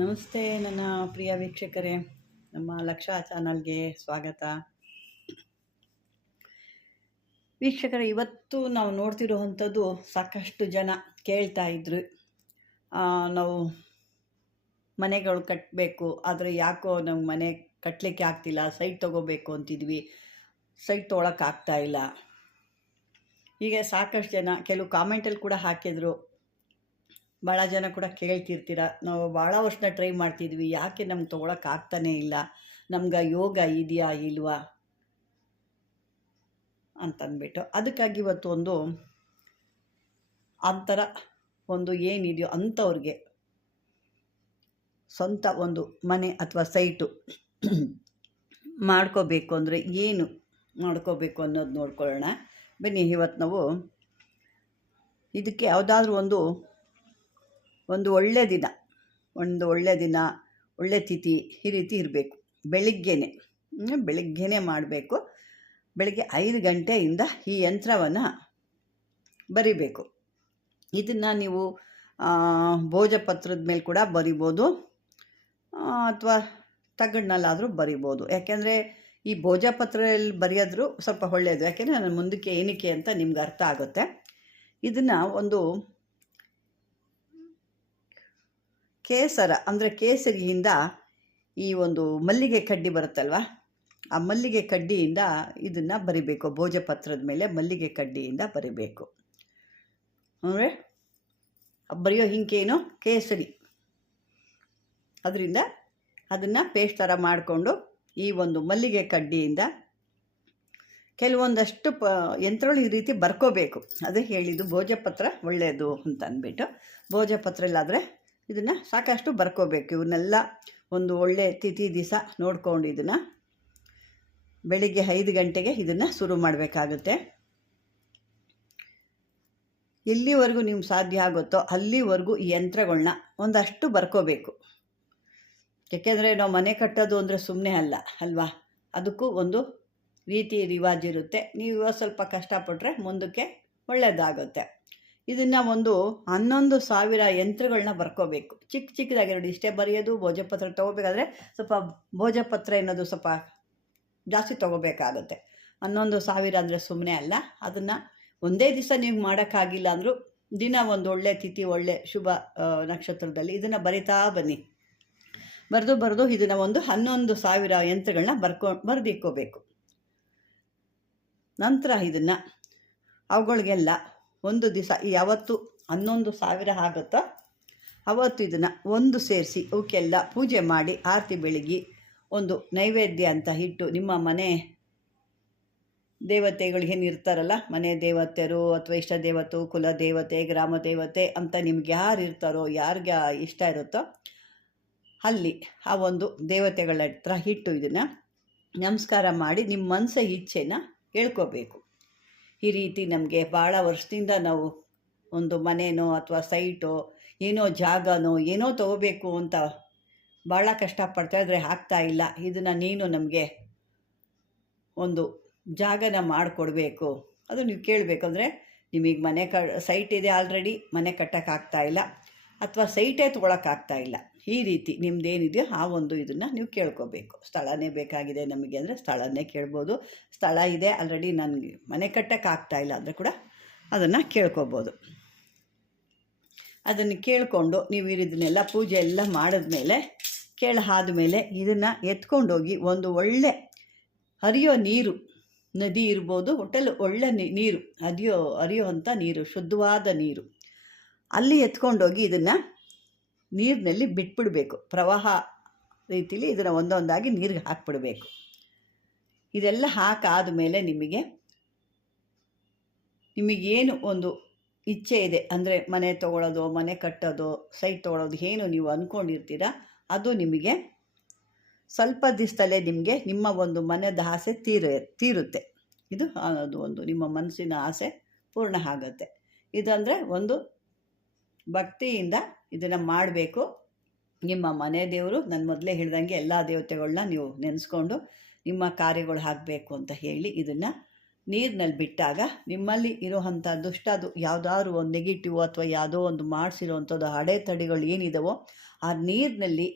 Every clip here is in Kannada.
ನಮಸ್ತೆ ನನ್ನ ಪ್ರಿಯ ವೀಕ್ಷಕರೇ. ನಮ್ಮ ಲಕ್ಷ ಚಾನಲ್ಗೆ ಸ್ವಾಗತ. ವೀಕ್ಷಕರೇ, ಇವತ್ತು ನಾವು ನೋಡ್ತಿರುವಂಥದ್ದು ಸಾಕಷ್ಟು ಜನ ಕೇಳ್ತಾ ಇದ್ರು. ನಾವು ಮನೆಗಳು ಕಟ್ಟಬೇಕು ಆದರೆ ಯಾಕೋ ನಮ್ಗೆ ಮನೆ ಕಟ್ಟಲಿಕ್ಕೆ ಆಗ್ತಿಲ್ಲ, ಸೈಟ್ ತೊಗೋಬೇಕು ಅಂತಿದ್ವಿ. ಸೈಟ್ ತೊಗೊಳಕ್ಕಾಗ್ತಾ ಇಲ್ಲ. ಹೀಗೆ ಸಾಕಷ್ಟು ಜನ, ಕೆಲವು ಕಾಮೆಂಟಲ್ಲಿ ಕೂಡ ಹಾಕಿದರು. ಭಾಳ ಜನ ಕೂಡ ಕೇಳ್ತಿರ್ತೀರ, ನಾವು ಭಾಳ ವರ್ಷನ ಟ್ರೈ ಮಾಡ್ತಿದ್ವಿ, ಯಾಕೆ ನಮ್ಗೆ ತೊಗೊಳಕ್ಕೆ ಆಗ್ತಾನೇ ಇಲ್ಲ, ನಮ್ಗೆ ಯೋಗ ಇದೆಯಾ ಇಲ್ವಾ? ಅಂತಂದ್ಬಿಟ್ಟು, ಅದಕ್ಕಾಗಿ ಇವತ್ತು ಒಂದು ಅಂತರ, ಒಂದು ಏನಿದೆಯೋ ಅಂಥವ್ರಿಗೆ, ಸ್ವಂತ ಒಂದು ಮನೆ ಅಥವಾ ಸೈಟು ಮಾಡ್ಕೋಬೇಕು ಅಂದರೆ ಏನು ಮಾಡ್ಕೋಬೇಕು ಅನ್ನೋದು ನೋಡ್ಕೊಳ್ಳೋಣ. ಬನ್ನಿ, ಇವತ್ತು ನಾವು ಇದಕ್ಕೆ ಯಾವುದಾದ್ರೂ ಒಂದು ಒಂದು ಒಳ್ಳೆಯ ದಿನ, ಒಂದು ಒಳ್ಳೆಯ ದಿನ, ಒಳ್ಳೆ ತಿಥಿ ಈ ರೀತಿ ಇರಬೇಕು. ಬೆಳಿಗ್ಗೆನೆ ಬೆಳಿಗ್ಗೆನೆ ಮಾಡಬೇಕು. ಬೆಳಗ್ಗೆ ಐದು ಗಂಟೆಯಿಂದ ಈ ಯಂತ್ರವನ್ನು ಬರಿಬೇಕು. ಇದನ್ನು ನೀವು ಭೋಜಪತ್ರದ ಮೇಲೆ ಕೂಡ ಬರಿಬೋದು. ಅಥವಾ ತಗಡ್ನಲ್ಲಾದರೂ ಬರಿಬೋದು. ಯಾಕೆಂದರೆ ಈ ಭೋಜಪತ್ರದಲ್ಲಿ ಬರೆಯೋದ್ರೂ ಸ್ವಲ್ಪ ಒಳ್ಳೆಯದು ಯಾಕೆಂದರೆ ನನ್ನ ಮುಂದಕ್ಕೆ ಏನಕ್ಕೆ ಅಂತ ನಿಮ್ಗೆ ಅರ್ಥ ಆಗುತ್ತೆ. ಇದನ್ನು ಒಂದು ಕೇಸರ ಅಂದರೆ ಕೇಸರಿಯಿಂದ ಈ ಒಂದು ಮಲ್ಲಿಗೆ ಕಡ್ಡಿ ಬರುತ್ತಲ್ವ? ಆ ಮಲ್ಲಿಗೆ ಕಡ್ಡಿಯಿಂದ ಇದನ್ನು ಬರಿಬೇಕು. ಭೋಜಪತ್ರದ ಮೇಲೆ ಮಲ್ಲಿಗೆ ಕಡ್ಡಿಯಿಂದ ಬರಿಬೇಕು. ಅಂದರೆ ಬರೆಯೋ ಹಿಂಕೇನು? ಕೇಸರಿ. ಅದರಿಂದ ಅದನ್ನು ಪೇಸ್ಟ್ ಥರ ಮಾಡಿಕೊಂಡು ಈ ಒಂದು ಮಲ್ಲಿಗೆ ಕಡ್ಡಿಯಿಂದ ಕೆಲವೊಂದಷ್ಟು ಪ ಯಂತ್ರಗಳು ಈ ರೀತಿ ಬರ್ಕೋಬೇಕು. ಅದೇ ಹೇಳಿದ್ದು ಭೋಜಪತ್ರ ಒಳ್ಳೆಯದು ಅಂತ ಅಂದ್ಬಿಟ್ಟು. ಭೋಜಪತ್ರಲ್ಲಾದರೆ ಇದನ್ನು ಸಾಕಷ್ಟು ಬರ್ಕೋಬೇಕು. ಇವನ್ನೆಲ್ಲ ಒಂದು ಒಳ್ಳೆ ತಿಥಿ ದಿವಸ ನೋಡ್ಕೊಂಡು ಇದನ್ನು ಬೆಳಿಗ್ಗೆ ಐದು ಗಂಟೆಗೆ ಇದನ್ನು ಶುರು ಮಾಡಬೇಕಾಗುತ್ತೆ. ಎಲ್ಲಿವರೆಗೂ ನಿಮ್ಗೆ ಸಾಧ್ಯ ಆಗುತ್ತೋ ಅಲ್ಲಿವರೆಗೂ ಈ ಯಂತ್ರಗಳನ್ನ ಒಂದಷ್ಟು ಬರ್ಕೋಬೇಕು. ಯಾಕೆಂದರೆ ನಾವು ಮನೆ ಕಟ್ಟೋದು ಅಂದರೆ ಸುಮ್ಮನೆ ಅಲ್ಲ, ಅಲ್ವಾ? ಅದಕ್ಕೂ ಒಂದು ರೀತಿ ರಿವಾಜ್ ಇರುತ್ತೆ. ನೀವು ಸ್ವಲ್ಪ ಕಷ್ಟಪಟ್ಟರೆ ಮುಂದಕ್ಕೆ ಒಳ್ಳೆಯದಾಗುತ್ತೆ ಇದನ್ನು ಒಂದು ಹನ್ನೊಂದು ಸಾವಿರ ಯಂತ್ರಗಳನ್ನ ಬರ್ಕೋಬೇಕು. ಚಿಕ್ಕ ಚಿಕ್ಕದಾಗಿ ನೋಡಿ, ಇಷ್ಟೇ ಬರೆಯೋದು, ಭೋಜಪತ್ರ ತೊಗೋಬೇಕಾದ್ರೆ ಸ್ವಲ್ಪ ಭೋಜಪತ್ರ ಅನ್ನೋದು ಸ್ವಲ್ಪ ಜಾಸ್ತಿ ತೊಗೋಬೇಕಾಗುತ್ತೆ. ಹನ್ನೊಂದು ಸಾವಿರ ಅಂದರೆ ಸುಮ್ಮನೆ ಅಲ್ಲ, ಅದನ್ನು ಒಂದೇ ದಿವಸ ನೀವು ಮಾಡೋಕ್ಕಾಗಿಲ್ಲ ಅಂದರೂ ದಿನ ಒಂದು ಒಳ್ಳೆ ತಿಥಿ, ಒಳ್ಳೆ ಶುಭ ನಕ್ಷತ್ರದಲ್ಲಿ ಇದನ್ನು ಬರಿತಾ ಬನ್ನಿ. ಬರೆದು ಬರೆದು ಇದನ್ನು ಒಂದು ಹನ್ನೊಂದು ಸಾವಿರ ಯಂತ್ರಗಳನ್ನ ಬರ್ಕೊ ಬರೆದಿಕ್ಕೋಬೇಕು ನಂತರ ಇದನ್ನು ಅವುಗಳಿಗೆಲ್ಲ ಒಂದು ದಿವಸ ಯಾವತ್ತು? ಹನ್ನೊಂದು ಸಾವಿರ ಆಗುತ್ತೋ? ಅವತ್ತು ಇದನ್ನು ಒಂದು ಸೇರಿಸಿ, ಅವಕ್ಕೆಲ್ಲ ಪೂಜೆ ಮಾಡಿ, ಆರತಿ ಬೆಳಗಿ ಒಂದು ನೈವೇದ್ಯ ಅಂತ ಇಟ್ಟು, ನಿಮ್ಮ ಮನೆ ದೇವತೆಗಳಿಗೇನು ಇರ್ತಾರಲ್ಲ, ಮನೆ ದೇವತೆಯರು ಅಥವಾ ಇಷ್ಟ ದೇವತೆ ಕುಲ ದೇವತೆ, ಗ್ರಾಮ ದೇವತೆ ಅಂತ ನಿಮ್ಗೆ ಯಾರು ಇರ್ತಾರೋ, ಯಾರಿಗೆ ಇಷ್ಟ ಇರುತ್ತೋ, ಅಲ್ಲಿ ಆ ಒಂದು ದೇವತೆಗಳ ಹತ್ರ ಇಟ್ಟು ಇದನ್ನು ನಮಸ್ಕಾರ ಮಾಡಿ ನಿಮ್ಮ ಮನಸ್ಸ ಇಚ್ಛೆನ ಹೇಳ್ಕೋಬೇಕು. ಈ ರೀತಿ ನಮಗೆ ಭಾಳ ವರ್ಷದಿಂದ ನಾವು ಒಂದು ಮನೆನೋ ಅಥವಾ ಸೈಟೋ ಏನೋ ಜಾಗನೋ, ಏನೋ ತಗೋಬೇಕು ಅಂತ ಭಾಳ ಕಷ್ಟಪಡ್ತಾ ಇದ್ರೆ ಆಗ್ತಾ ಇಲ್ಲ. ಇದನ್ನು ನೀನು ನಮಗೆ ಒಂದು ಜಾಗನ ಮಾಡಿಕೊಡ್ಬೇಕು. ಅದು ನೀವು ಕೇಳಬೇಕು ಅಂದರೆ ನಿಮಗೆ ಮನೆ ಕ ಸೈಟ್ ಇದೆ ಆಲ್ರೆಡಿ ಮನೆ ಕಟ್ಟೋಕ್ಕಾಗ್ತಾ ಇಲ್ಲ. ಅಥವಾ ಸೈಟೇ ತೊಗೊಳಕ್ಕಾಗ್ತಾ ಇಲ್ಲ. ಈ ರೀತಿ ನಿಮ್ಮದೇನಿದೆಯೋ ಆ ಒಂದು ಇದನ್ನು ನೀವು ಕೇಳ್ಕೋಬೇಕು. ಸ್ಥಳನೇ ಬೇಕಾಗಿದೆ ನಮಗೆ ಅಂದರೆ ಸ್ಥಳನೇ ಕೇಳ್ಬೋದು. ಸ್ಥಳ ಇದೆ ಆಲ್ರೆಡಿ ನನಗೆ ಮನೆ ಕಟ್ಟೋಕ್ಕಾಗ್ತಾ ಇಲ್ಲ ಅಂದರೆ ಕೂಡ ಅದನ್ನು ಕೇಳ್ಕೊಬೋದು. ಅದನ್ನು ಕೇಳಿಕೊಂಡು ನೀವು ಇದನ್ನೆಲ್ಲ ಪೂಜೆ ಎಲ್ಲ ಮಾಡಿದ್ಮೇಲೆ ಕೇಳ ಆದಮೇಲೆ ಇದನ್ನು ಎತ್ಕೊಂಡೋಗಿ ಒಂದು ಒಳ್ಳೆ ಹರಿಯೋ ನೀರು, ನದಿ ಇರ್ಬೋದು, ಒಟ್ಟಲ್ಲಿ ಒಳ್ಳೆ ನೀರು ಹರಿಯೋ ಹರಿಯುವಂಥ ನೀರು, ಶುದ್ಧವಾದ ನೀರು. ಅಲ್ಲಿ ಎತ್ಕೊಂಡೋಗಿ ಇದನ್ನು ನೀರಿನಲ್ಲಿ ಬಿಟ್ಬಿಡಬೇಕು. ಪ್ರವಾಹ ರೀತಿಲಿ ಇದನ್ನು ಒಂದೊಂದಾಗಿ ನೀರಿಗೆ ಹಾಕ್ಬಿಡಬೇಕು. ಇದೆಲ್ಲ ಹಾಕಾದ ಮೇಲೆ ನಿಮಗೆ, ನಿಮಗೇನು ಒಂದು ಇಚ್ಛೆ ಇದೆ, ಅಂದರೆ ಮನೆ ತೊಗೊಳ್ಳೋದು ಮನೆ ಕಟ್ಟೋದು ಸೈಟ್ ತೊಗೊಳೋದು ಏನು ನೀವು ಅಂದ್ಕೊಂಡಿರ್ತೀರ ಅದು ನಿಮಗೆ ಸ್ವಲ್ಪ ದಿವಸದಲ್ಲೇ ನಿಮಗೆ ನಿಮ್ಮ ಒಂದು ಮನೆದ ಆಸೆ ತೀರ, ತೀರುತ್ತೆ. ಇದು ಅದು ಒಂದು ನಿಮ್ಮ ಮನಸ್ಸಿನ ಆಸೆ ಪೂರ್ಣ ಆಗುತ್ತೆ. ಇದಂದರೆ ಒಂದು ಭಕ್ತಿಯಿಂದ ಇದನ್ನು ಮಾಡಬೇಕು. ನಿಮ್ಮ ಮನೆ ದೇವರು ನಾನು ಮೊದಲೇ ಹೇಳ್ದಂಗೆ ಎಲ್ಲ ದೇವತೆಗಳನ್ನ ನೀವು ನೆನೆಸ್ಕೊಂಡು ನಿಮ್ಮ ಕಾರ್ಯಗಳು ಹಾಕಬೇಕು ಅಂತ ಹೇಳಿ ಇದನ್ನು ನೀರಿನಲ್ಲಿ ಬಿಟ್ಟಾಗ ನಿಮ್ಮಲ್ಲಿ ಇರೋವಂಥ ದುಷ್ಟದು ಯಾವುದಾದ್ರು ಒಂದು ನೆಗೆಟಿವ್ ಅಥವಾ ಯಾವುದೋ ಒಂದು ಮಾಡಿಸಿರೋವಂಥದ್ದು ಅಡೆತಡೆಗಳು ಏನಿದಾವೋ ಆ ನೀರಿನಲ್ಲಿ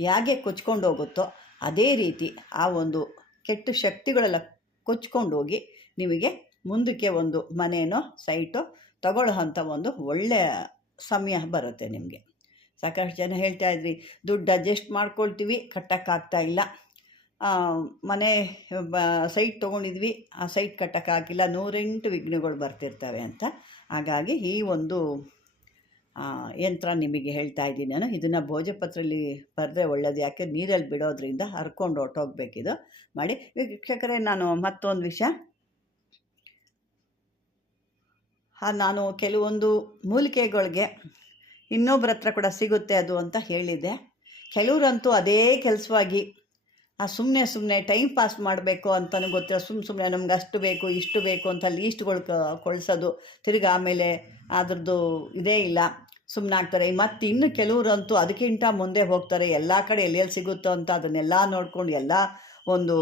ಹೇಗೆ ಕೊಚ್ಕೊಂಡು ಹೋಗುತ್ತೋ ಅದೇ ರೀತಿ ಆ ಒಂದು ಕೆಟ್ಟ ಶಕ್ತಿಗಳೆಲ್ಲ ಕೊಚ್ಕೊಂಡೋಗಿ ನಿಮಗೆ ಮುಂದಕ್ಕೆ ಒಂದು ಮನೆಯೋ ಸೈಟೋ ತಗೊಳ್ಳೋ ಒಂದು ಒಳ್ಳೆಯ ಸಮಯ ಬರುತ್ತೆ ನಿಮಗೆ. ಸಾಕಷ್ಟು ಜನ ಹೇಳ್ತಾ ಇದ್ರಿ ದುಡ್ಡು ಅಡ್ಜಸ್ಟ್ ಮಾಡ್ಕೊಳ್ತೀವಿ, ಕಟ್ಟೋಕ್ಕಾಗ್ತಾ ಇಲ್ಲ. ಮನೆ, ಬ ಸೈಟ್ ತೊಗೊಂಡಿದ್ವಿ, ಆ ಸೈಟ್ ಕಟ್ಟೋಕ್ಕಾಗಿಲ್ಲ, ನೂರೆಂಟು ವಿಘ್ನಗಳು ಬರ್ತಿರ್ತವೆ ಅಂತ. ಹಾಗಾಗಿ ಈ ಒಂದು ಯಂತ್ರ ನಿಮಗೆ ಹೇಳ್ತಾ ಇದ್ದೀನಿ ನಾನು. ಇದನ್ನು ಭೋಜಪತ್ರಲ್ಲಿ ಬರೆದ್ರೆ ಒಳ್ಳೇದು. ಯಾಕೆ? ನೀರಲ್ಲಿ ಬಿಡೋದ್ರಿಂದ ಹರ್ಕೊಂಡು ಹೊಟ್ಟೋಗ್ಬೇಕಿದು ಮಾಡಿ, ವೀಕ್ಷಕರೇ, ನಾನು ಮತ್ತೊಂದು ವಿಷಯ ಆ, ನಾನು ಕೆಲವೊಂದು ಮೂಲಿಕೆಗಳಿಗೆ ಇನ್ನೊಬ್ಬರ ಹತ್ರ ಕೂಡ ಸಿಗುತ್ತೆ ಅದು ಅಂತ ಹೇಳಿದೆ ಕೆಲವರಂತೂ ಅದೇ ಕೆಲಸವಾಗಿ, ಆ ಸುಮ್ಮನೆ ಸುಮ್ಮನೆ ಟೈಮ್ ಪಾಸ್ ಮಾಡಬೇಕು ಅಂತಲೂ ಗೊತ್ತಿಲ್ಲ. ಸುಮ್ಮ ಸುಮ್ಮನೆ ನಮ್ಗೆ ಅಷ್ಟು ಬೇಕು, ಇಷ್ಟು ಬೇಕು ಅಂತ ಲೀಸ್ಟ್ಗಳು ಕೊಳ್ಸೋದು, ತಿರ್ಗಿ ಆಮೇಲೆ ಅದ್ರದ್ದು ಇದೇ ಇಲ್ಲ ಸುಮ್ಮನೆ ಆಗ್ತಾರೆ. ಮತ್ತು ಇನ್ನು ಕೆಲವರಂತೂ ಅದಕ್ಕಿಂತ ಮುಂದೆ ಹೋಗ್ತಾರೆ. ಎಲ್ಲ ಕಡೆ ಎಲ್ಲೆಲ್ಲಿ ಸಿಗುತ್ತೋ ಅಂತ ಅದನ್ನೆಲ್ಲ ನೋಡ್ಕೊಂಡು ಎಲ್ಲ ಒಂದು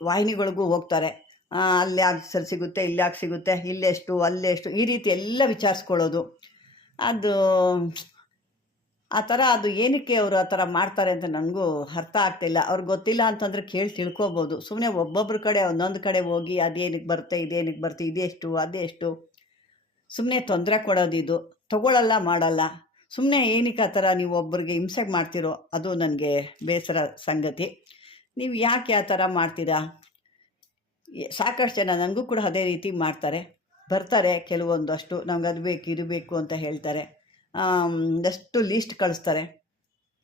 ವಾಹಿನಿಗಳಿಗೂ ಹೋಗ್ತಾರೆ. ಅಲ್ಲಿ ಯಾಕೆ ಸರಿ ಸಿಗುತ್ತೆ, ಇಲ್ಲಿ ಯಾಕೆ ಸಿಗುತ್ತೆ ಇಲ್ಲೆಷ್ಟು ಅಲ್ಲೆಷ್ಟು ಈ ರೀತಿ ಎಲ್ಲ ವಿಚಾರಿಸ್ಕೊಳ್ಳೋದು. ಅದು, ಆ ಥರ ಅದು ಏನಕ್ಕೆ ಅವರು ಆ ಥರ ಮಾಡ್ತಾರೆ ಅಂತ ನನಗೂ ಅರ್ಥ ಆಗ್ತಿಲ್ಲ. ಅವ್ರಿಗೆ ಗೊತ್ತಿಲ್ಲ ಅಂತಂದರೆ ಕೇಳಿ ತಿಳ್ಕೊಬೋದು. ಸುಮ್ಮನೆ ಒಬ್ಬೊಬ್ರ ಕಡೆ, ಒಂದೊಂದು ಕಡೆ ಹೋಗಿ ಅದೇನಕ್ಕೆ ಬರುತ್ತೆ, ಇದೇನಕ್ಕೆ ಬರುತ್ತೆ, ಇದೆಷ್ಟು, ಅದೆಷ್ಟು. ಸುಮ್ಮನೆ ತೊಂದರೆ ಕೊಡೋದು ಇದು ತಗೊಳ್ಳಲ್ಲ ಮಾಡಲ್ಲ. ಸುಮ್ಮನೆ ಏನಕ್ಕೆ ಆ ಥರ ನೀವು ಒಬ್ಬರಿಗೆ ಹಿಂಸೆ ಮಾಡ್ತಿರೋ, ಅದು ನನಗೆ ಬೇಸರ ಸಂಗತಿ. ನೀವು ಯಾಕೆ ಆ ಥರ ಮಾಡ್ತೀರಾ? ಸಾಕಷ್ಟು ಜನ ನನಗೂ ಕೂಡ ಅದೇ ರೀತಿ ಮಾಡ್ತಾರೆ. ಬರ್ತಾರೆ ಕೆಲವೊಂದಷ್ಟು ನಮ್ಗೆ ಅದು ಬೇಕು, ಇದು ಬೇಕು ಅಂತ ಹೇಳ್ತಾರೆ. ಅಷ್ಟು ಲೀಸ್ಟ್ ಕಳಿಸ್ತಾರೆ.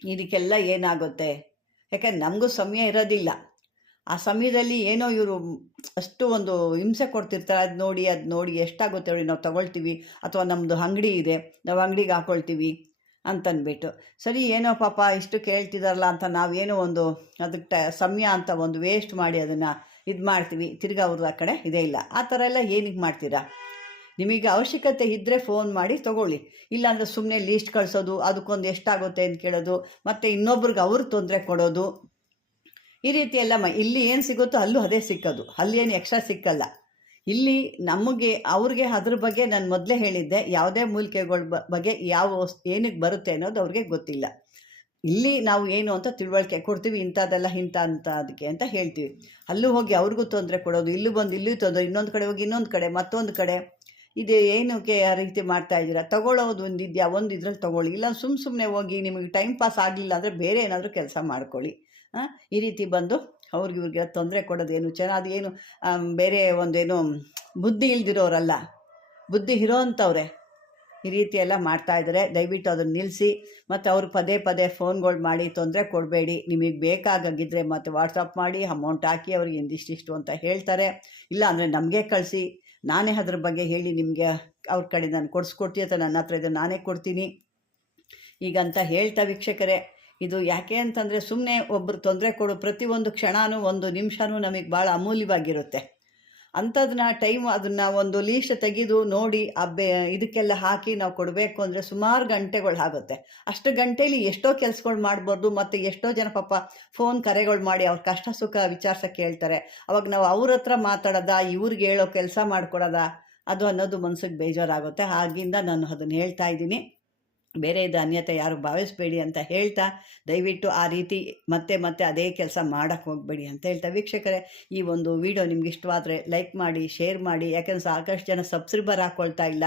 ಇದಕ್ಕೆಲ್ಲ ಏನಾಗುತ್ತೆ? ಯಾಕಂದ್ರೆ ನಮಗೂ ಸಮಯ ಇರೋದಿಲ್ಲ. ಆ ಸಮಯದಲ್ಲಿ ಏನೋ ಇವರು ಅಷ್ಟು ಒಂದು ಹಿಂಸೆ ಕೊಡ್ತಿರ್ತಾರೆ. ಅದು ನೋಡಿ ಅದು ನೋಡಿ, ಎಷ್ಟಾಗುತ್ತೆ ನೋಡಿ ನಾವು ತಗೊಳ್ತೀವಿ. ಅಥವಾ ನಮ್ಮದು ಅಂಗಡಿ ಇದೆ, ನಾವು ಅಂಗಡಿಗೆ ಹಾಕ್ಕೊಳ್ತೀವಿ ಅಂತಂದ್ಬಿಟ್ಟು ಸರಿ, ಏನೋ ಪಾಪ ಇಷ್ಟು ಕೇಳ್ತಿದಾರಲ್ಲ ಅಂತ ನಾವೇನೋ ಒಂದು ಅದಕ್ಕೆ ಸಮಯ ಅಂತ ಒಂದು ವೇಸ್ಟ್ ಮಾಡಿ ಅದನ್ನು ಇದು ಮಾಡ್ತೀವಿ. ತಿರ್ಗಾ ಅವ್ರದ್ದು ಆ ಕಡೆ ಇದೇ ಇಲ್ಲ. ಆ ಥರ ಎಲ್ಲ ಏನಕ್ಕೆ ಮಾಡ್ತೀರಾ? ನಿಮಗೆ ಅವಶ್ಯಕತೆ ಇದ್ದರೆ ಫೋನ್ ಮಾಡಿ ತೊಗೊಳ್ಳಿ. ಇಲ್ಲಾಂದರೆ ಸುಮ್ಮನೆ ಲೀಸ್ಟ್ ಕಳಿಸೋದು, ಅದಕ್ಕೊಂದು ಎಷ್ಟಾಗುತ್ತೆ ಅಂತ ಕೇಳೋದು, ಮತ್ತು ಇನ್ನೊಬ್ರಿಗೆ ಅವ್ರಿಗೆ ತೊಂದರೆ ಕೊಡೋದು. ಈ ರೀತಿ ಎಲ್ಲ ಮ, ಇಲ್ಲಿ ಏನು ಸಿಗುತ್ತೋ ಅಲ್ಲೂ ಅದೇ ಸಿಕ್ಕೋದು. ಅಲ್ಲಿ ಏನು ಎಕ್ಸ್ಟ್ರಾ ಸಿಕ್ಕಲ್ಲ. ಇಲ್ಲಿ ನಮಗೆ, ಅವ್ರಿಗೆ ಅದ್ರ ಬಗ್ಗೆ ನಾನು ಮೊದಲೇ ಹೇಳಿದ್ದೆ. ಯಾವುದೇ ಮೂಲಿಕೆಗಳ ಬಗ್ಗೆ ಯಾವ ಏನಕ್ಕೆ ಬರುತ್ತೆ ಅನ್ನೋದು ಅವ್ರಿಗೆ ಗೊತ್ತಿಲ್ಲ. ಇಲ್ಲಿ ನಾವು ಏನು ಅಂತ ತಿಳುವಳಿಕೆ ಕೊಡ್ತೀವಿ, ಇಂಥದ್ದೆಲ್ಲ ಇಂಥ ಅಂತ ಅದಕ್ಕೆ ಅಂತ ಹೇಳ್ತೀವಿ. ಅಲ್ಲೂ ಹೋಗಿ ಅವ್ರಿಗೂ ತೊಂದರೆ ಕೊಡೋದು, ಇಲ್ಲೂ ಬಂದು ಇಲ್ಲಿಯೂ ತೊಂದರೆ, ಇನ್ನೊಂದು ಕಡೆ ಹೋಗಿ ಇನ್ನೊಂದು ಕಡೆ, ಮತ್ತೊಂದು ಕಡೆ. ಇದು ಏನಕ್ಕೆ ಆ ರೀತಿ ಮಾಡ್ತಾ ಇದ್ದೀರಾ? ತಗೊಳ್ಳೋದು ಒಂದು ಇದೆಯಾ ಒಂದು ಇದ್ರಲ್ಲಿ ತಗೊಳ್ಳಿ. ಇಲ್ಲ ಸುಮ್ಮ ಸುಮ್ಮನೆ ಹೋಗಿ ನಿಮಗೆ ಟೈಮ್ ಪಾಸ್ ಆಗಲಿಲ್ಲ ಅಂದರೆ ಬೇರೆ ಏನಾದರೂ ಕೆಲಸ ಮಾಡ್ಕೊಳ್ಳಿ. ಈ ರೀತಿ ಬಂದು ಅವ್ರಿಗೆ ಇವ್ರಿಗೆ ತೊಂದರೆ ಕೊಡೋದೇನು ಚೆನ್ನಾಗಿ ಏನು ಬೇರೆ ಒಂದೇನು ಬುದ್ಧಿ ಇಲ್ದಿರೋರಲ್ಲ. ಬುದ್ಧಿ ಇರೋವಂಥವ್ರೆ ಈ ರೀತಿ ಎಲ್ಲ ಮಾಡ್ತಾ ಇದ್ದಾರೆ. ದಯವಿಟ್ಟು ಅದನ್ನು ನಿಲ್ಲಿಸಿ ಮತ್ತು ಅವ್ರು ಪದೇ ಪದೇ ಫೋನ್ಗಳು ಮಾಡಿ ತೊಂದರೆ ಕೊಡಬೇಡಿ. ನಿಮಗೆ ಬೇಕಾಗಿದ್ದರೆ ಮತ್ತು ವಾಟ್ಸಪ್ ಮಾಡಿ ಅಮೌಂಟ್ ಹಾಕಿ ಅವ್ರಿಗೆ ಇಂದಿಷ್ಟಿಷ್ಟು ಅಂತ ಹೇಳ್ತಾರೆ. ಇಲ್ಲ ಅಂದರೆ ನಮಗೆ ಕಳಿಸಿ. ನಾನೇ ಅದ್ರ ಬಗ್ಗೆ ಹೇಳಿ ನಿಮಗೆ ಅವ್ರ ಕಡೆ ನಾನು ಕೊಡಿಸ್ಕೊಡ್ತೀನಿ ಅಥವಾ ನನ್ನ ಹತ್ರ ಇದು ನಾನೇ ಕೊಡ್ತೀನಿ. ಈಗಂತ ಹೇಳ್ತಾ ವೀಕ್ಷಕರೇ, ಇದು ಯಾಕೆ ಅಂತಂದರೆ ಸುಮ್ಮನೆ ಒಬ್ಬರು ತೊಂದರೆ ಕೊಡು ಪ್ರತಿಯೊಂದು ಕ್ಷಣವೂ ಒಂದು ನಿಮಿಷವೂ ನಮಗೆ ಭಾಳ ಅಮೂಲ್ಯವಾಗಿರುತ್ತೆ. ಅಂಥದನ್ನ ಟೈಮ್ ಅದನ್ನು ಒಂದು ಲೀಸ್ಟ್ ತೆಗೆದು ನೋಡಿ ಆ ಬೆ, ಇದಕ್ಕೆಲ್ಲ ಹಾಕಿ ನಾವು ಕೊಡಬೇಕು ಅಂದರೆ ಸುಮಾರು ಗಂಟೆಗಳು ಆಗುತ್ತೆ. ಅಷ್ಟು ಗಂಟೇಲಿ ಎಷ್ಟೋ ಕೆಲಸಗಳು ಮಾಡ್ಬೋದು ಮತ್ತು ಎಷ್ಟೋ ಜನ ಪಾಪ ಫೋನ್ ಕರೆಗಳು ಮಾಡಿ ಅವ್ರ ಕಷ್ಟ ಸುಖ ವಿಚಾರಿಸೋಕೆ ಹೇಳ್ತಾರೆ ಅವಾಗ ನಾವು ಅವ್ರ ಹತ್ರ ಮಾತಾಡೋದ, ಇವ್ರಿಗೆ ಹೇಳೋ ಕೆಲಸ ಮಾಡ್ಕೊಡೋದ, ಅದು ಅನ್ನೋದು ಮನ್ಸಿಗೆ ಬೇಜಾರಾಗುತ್ತೆ. ಆಗಿಂದ ನಾನು ಅದನ್ನು ಹೇಳ್ತಾ ಇದ್ದೀನಿ. ಬೇರೆ ಇದು ಅನ್ಯತೆ ಯಾರು ಭಾವಿಸಬೇಡಿ ಅಂತ ಹೇಳ್ತಾ, ದಯವಿಟ್ಟು ಆ ರೀತಿ ಮತ್ತೆ ಮತ್ತೆ ಅದೇ ಕೆಲಸ ಮಾಡೋಕ್ಕೆ ಹೋಗಬೇಡಿ ಅಂತ ಹೇಳ್ತಾ. ವೀಕ್ಷಕರೇ, ಈ ಒಂದು ವಿಡಿಯೋ ನಿಮ್ಗೆ ಇಷ್ಟವಾದರೆ ಲೈಕ್ ಮಾಡಿ, ಶೇರ್ ಮಾಡಿ, ಯಾಕೆಂದ್ರೆ ಸಾಕಷ್ಟು ಜನ ಸಬ್ಸ್ಕ್ರೈಬರ್ ಹಾಕ್ಕೊಳ್ತಾ ಇಲ್ಲ,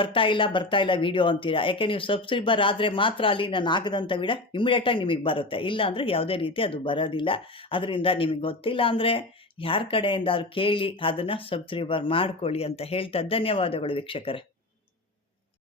ಬರ್ತಾ ಇಲ್ಲ ಬರ್ತಾ ಇಲ್ಲ ವಿಡಿಯೋ ಅಂತೀರಾ. ಯಾಕೆ ನೀವು ಸಬ್ಸ್ಕ್ರೈಬರ್ ಆದರೆ ಮಾತ್ರ ಅಲ್ಲಿ ನಾನು ಹಾಕಿದಂಥ ವಿಡಿಯೋ ಇಮಿಡಿಯೇಟಾಗಿ ನಿಮಗೆ ಬರುತ್ತೆ. ಇಲ್ಲ ಅಂದರೆ ಯಾವುದೇ ರೀತಿ ಅದು ಬರೋದಿಲ್ಲ. ಅದರಿಂದ ನಿಮಗೆ ಗೊತ್ತಿಲ್ಲ ಅಂದರೆ ಯಾರ ಕಡೆಯಿಂದ ಕೇಳಿ, ಅದನ್ನು ಸಬ್ಸ್ಕ್ರೈಬರ್ ಮಾಡ್ಕೊಳ್ಳಿ ಅಂತ ಹೇಳ್ತಾ. ಧನ್ಯವಾದಗಳು ವೀಕ್ಷಕರೇ.